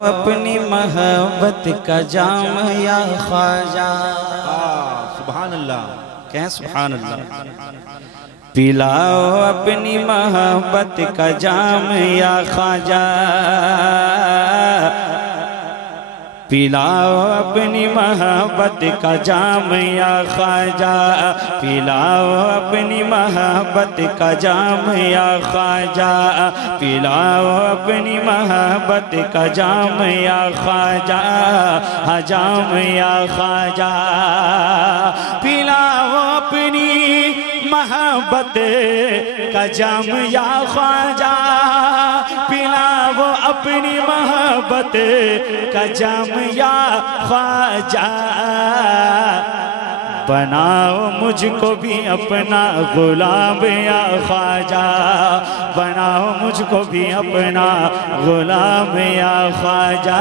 अपनी मोहब्बत का जाम या ख्वाजा। सुभान अल्लाह। कहें सुभान अल्लाह। पिलाओ अपनी मोहब्बत का जाम या ख्वाजा, पिलाओ अपनी मोहब्बत का जाम या ख्वाजा, पिलाओ अपनी मोहब्बत का जाम या ख्वाजा, पिलाओ अपनी मोहब्बत का जाम या ख्वाजा, हजाम या ख्वाजा। पिलाओ अपनी मोहब्बत का जाम या ख्वाजा, पिलाओ अपनी मोहब्बत का जाम या ख्वाजा। बनाओ मुझको भी अपना गुलाम या ख्वाजा, बनाओ मुझको भी अपना गुलाम या ख्वाजा,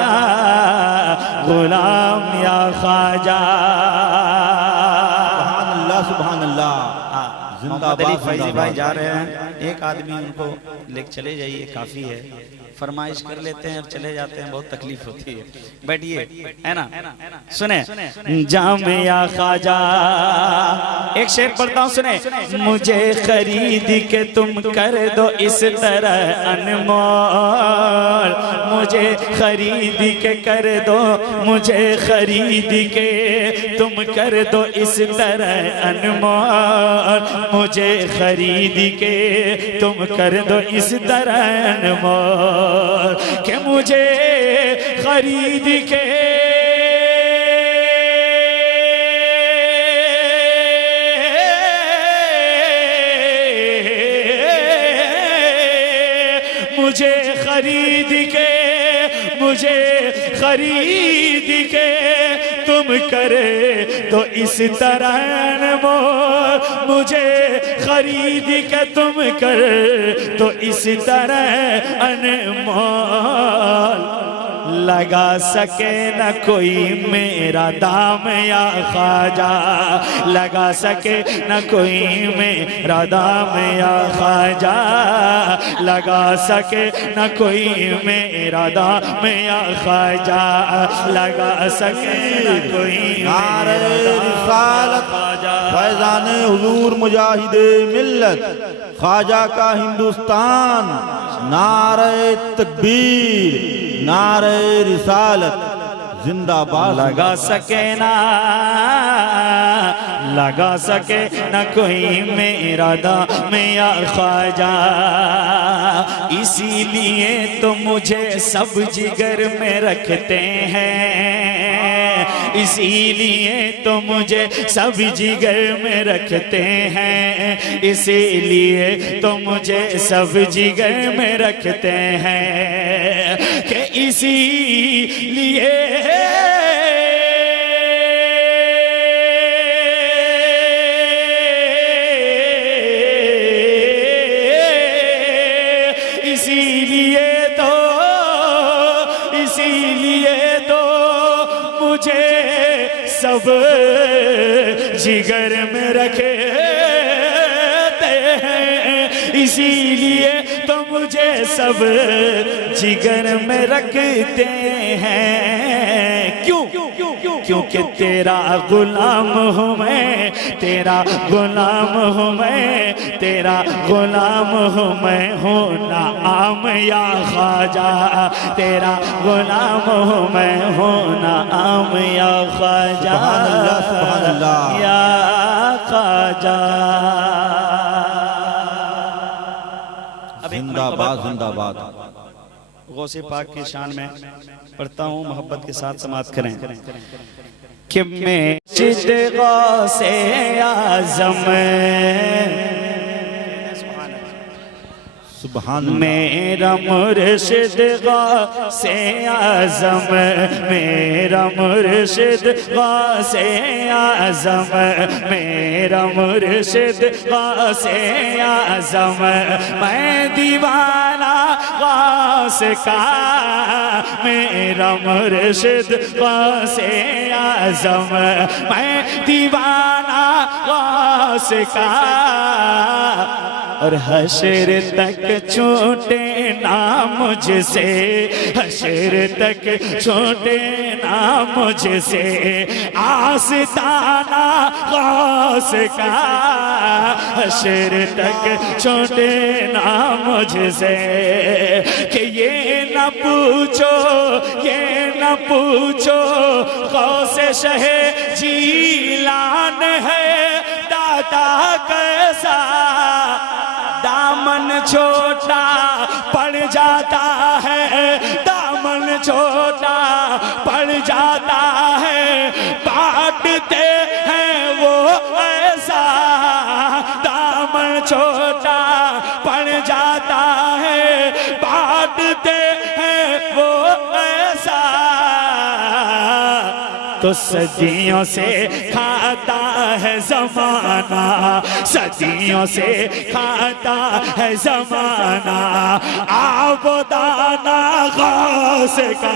गुलाम या ख्वाजा। सुभान अल्लाह सुभान अल्लाह। मोहम्मद अली फैजी भाई जा रहे हैं, एक आदमी उनको लेके चले जाइए, काफ़ी है। फरमाइश कर लेते हैं और चले जाते हैं, बहुत तकलीफ होती है। बैठिए, है ना। सुने जाम या ख्वाजा, एक शेर पढ़ता हूँ, सुने। मुझे खरीद के तुम कर दो इस तरह अनमोल, मुझे खरीद के कर दो, मुझे खरीद के तुम कर दो इस तरह अनमोल, मुझे खरीद के तुम कर दो इस तरह अनमोल, कि मुझे खरीद के मुझे खरीद के, मुझे खरीद के तुम करे तो इस तरह अनमोल, मुझे खरीद के तुम कर तो इस तरह अनमोल। लगा सके न कोई मेरा दाम या ख्वाजा, लगा सके न कोई मेरा दाम या ख्वाजा, लगा सके न कोई मेरा दाम या ख्वाजा, लगा सके न कोई नारे रिसालत फैज़ान हुजूर मुजाहिदे मिल्लत ख्वाजा का हिंदुस्तान, नारे तकबीर नारे रिसालत जिंदाबाद। लगा सके ना, लगा सके न कोई मेरा दाम या ख्वाजा, इसीलिए तो मुझे सब जिगर में रखते हैं, इसीलिए तो मुझे सब जिगर में रखते हैं, इसीलिए तो मुझे सब जिगर में रखते हैं, कि इसीलिए इसीलिए तो मुझे सब जिगर में रखते हैं, इसीलिए तो मुझे सब जिगर में रखते हैं। क्यों? क्योंकि तेरा गुलाम हूँ मैं, तेरा गुलाम हूँ मैं, तेरा गुलाम हूँ मैं, हूँ ना आम या ख्वाजा, तेरा गुलाम हूँ मैं, हूँ ना आम या ख्वाजा, सुभान अल्लाह या ख्वाजा। जिंदाबाद जिंदाबाद। गौसे पाक की शान में पढ़ता हूँ, मोहब्बत के साथ समाप्त करें। कि मैं चित गौसे आज़म सुभान मेरा मुर्शिद गौसे आज़म, मेरा मुर्शिद गौसे आज़म, मेरा मुर्शिद गौसे आज़म, मैं दीवाना गौस का, मेरा मुर्शिद गौसे आज़म, मैं दीवाना गौस का, और हशर तक छूटे ना मुझसे, हशर तक छूटे ना मुझसे आस्ताना गौस का, हशर तक छूटे ना मुझसे कि ये न पूछो, ये न पूछो गौस शहे जीलान है दाता कैसा, दामन छोटा पड़ जाता है, दामन छोटा पड़ जाता है, बांटते हैं वो ऐसा, दामन छोटा पड़ जाता है, बांटते हैं वो ऐसा। तो सदियों से खाता है जमाना, सदियों से खाता है जमाना, आबोदाना गौस का,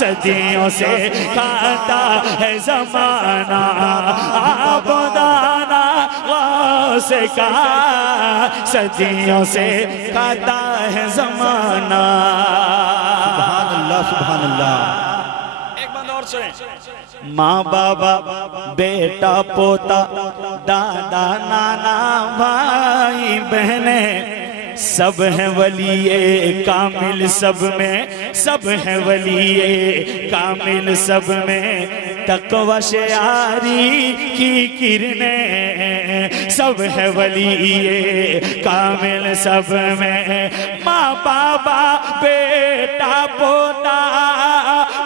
सदियों से खाता है जमाना, आबोदाना गौस का, सदियों से खाता है जमाना। सुभान अल्लाह, सुभान अल्लाह। माँ बाबा बेटा पोता दादा नाना भाई बहने सब हैं वलीए कामिल, सब में सब हैं वलीए कामिल, सब में तक़वा शियारी की किरणें, सब है वलीए कामिल, सब में माँ बाबा बेटा पोता,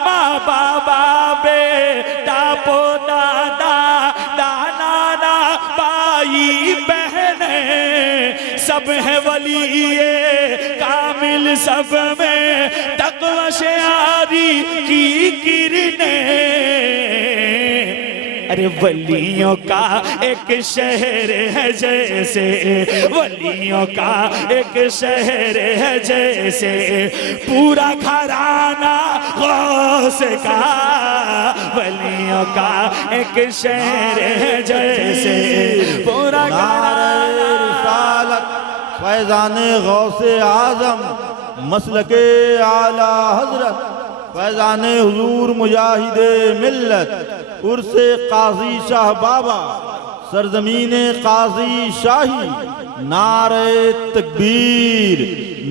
माँ बाबा बेटा पोता दादा नाना भाई बहने सब है वलीए कामिल, सब में तक़वा शियारी की किरणें। अरे वलियों का एक शहर है जैसे, वलियों का एक शहर है जैसे, पूरा घराना गौस का, वलियों का एक शहर है जैसे, पूरा नारे रिसालत फैज़ान गौसे आज़म मसलके आला हजरत फैज़ान हुजूर मुजाहिदे मिल्लत उर्से काजी शाह बाबा सरजमीने काजी शाही, नारे तकबीर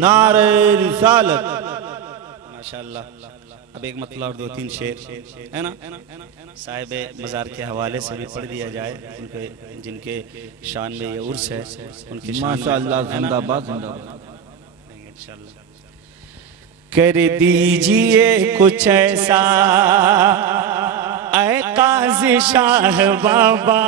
नारे रिसालत। माशाअल्लाह। अब एक मतलब और दो तीन शेर है ना साहिब मज़ार के हवाले से भी पढ़ दिया जाए, उनके जिनके शान में ये उर्स है उनके माशाअल्लाह, जिंदाबाद जिंदाबाद। कर दीजिए कुछ ऐसा ऐ काज़ी शाह बाबा,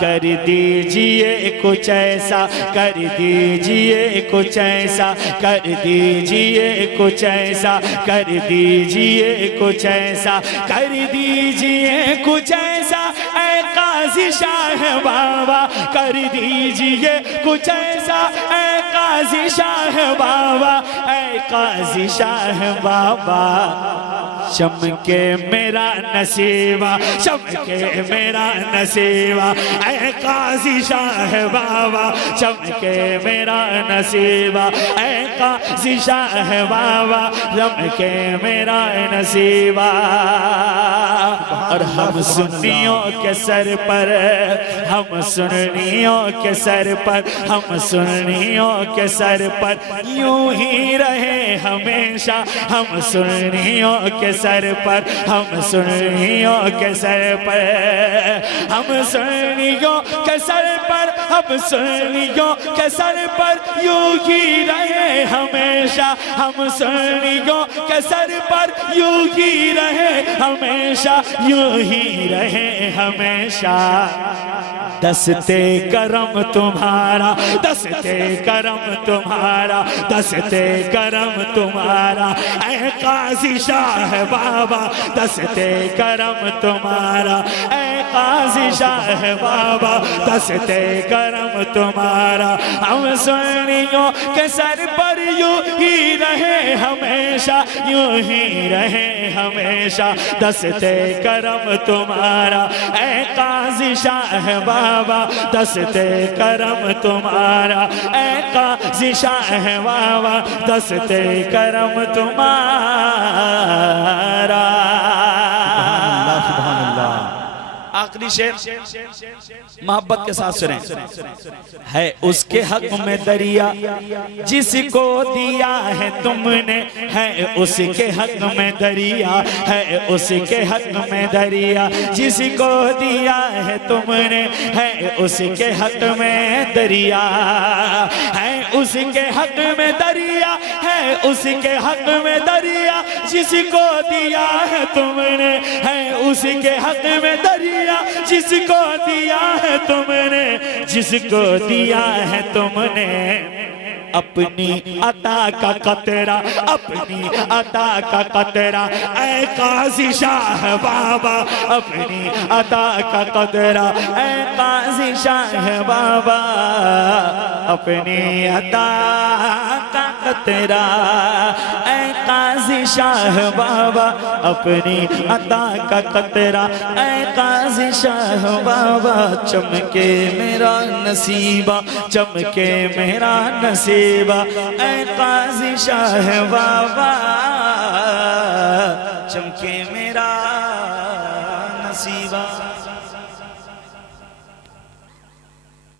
कर दीजिए कुछ ऐसा, कर दीजिए कुछ ऐसा, कर दीजिए कुछ ऐसा, कर दीजिए कुछ ऐसा, कर दीजिए कुछ ऐसा ऐ काज़ी शाह बाबा, कर दीजिए कुछ ऐसा ऐ काज़ी शाह बाबा, ऐ काज़ी शाह बाबा, चमके मेरा नसीबा, चमके मेरा नसीबा ऐ काज़ी शाह बाबा, चमके मेरा नसीबा ऐ काज़ी शाह बाबा, चमके मेरा नसीबा। और हम सुन्नियों के सर पर, हम सुन्नियों के सर पर, हम सुन्नियों के सर पर यूं ही रहे हमेशा, हम सुन्नियों के सर पर, हम सुन्नियों के सर पर, हम सुन्नियों के सर पर, हम सुन्नियों के सर पर यूं ही रहे हमेशा, हम सुन्नियों के सर पर यूं ही रहे हमेशा, यूं ही रहे हमेशा। दस्ते करम तुम्हारा, दस्ते करम तुम्हारा, दस्ते करम तुम्हारा ऐ काज़ी शाह बाबा, दस्ते करम तुम्हारा ऐ काज़ी शाह बाबा, दस्ते करम तुम्हारा। हम सुन्नियों के सर पर यूं ही रहे हमेशा, यूं ही रहे हमेशा, दस्ते करम तुम्हारा ऐ काज़ी शाह बाबा, बाबा दस्ते करम तुम्हारा, ऐ काजी शाह बाबा दस्ते करम तुम्हारा। सुभान अल्लाह। आखिरी शेर मोहब्बत के साथ सुने। है उसके हक में दरिया जिसको दिया है तुमने, है उसके हक में दरिया, है उसके हक में दरिया जिसको दिया है तुमने, है उसके हक में दरिया, है उसके हक में दरिया, है उसके हक में दरिया जिसको दिया है तुमने, है उसके हक में दरिया जिसको दिया है तुमने, जिसको दिया है तुमने। अपनी अता का कतरा, अपनी अता का कतरा, ऐ काजी शाह बाबा अपनी अता का कतरा, ऐ काजी शाह बाबा अपनी अता का कतरा, ऐ काजी शाह बाबा अपनी अता का कतरा, ऐ काजी शाह बाबा चमके मेरा नसीबा, चमके मेरा नसीबा, ऐ काजी शाह बाबा चमके मेरा नसीबा।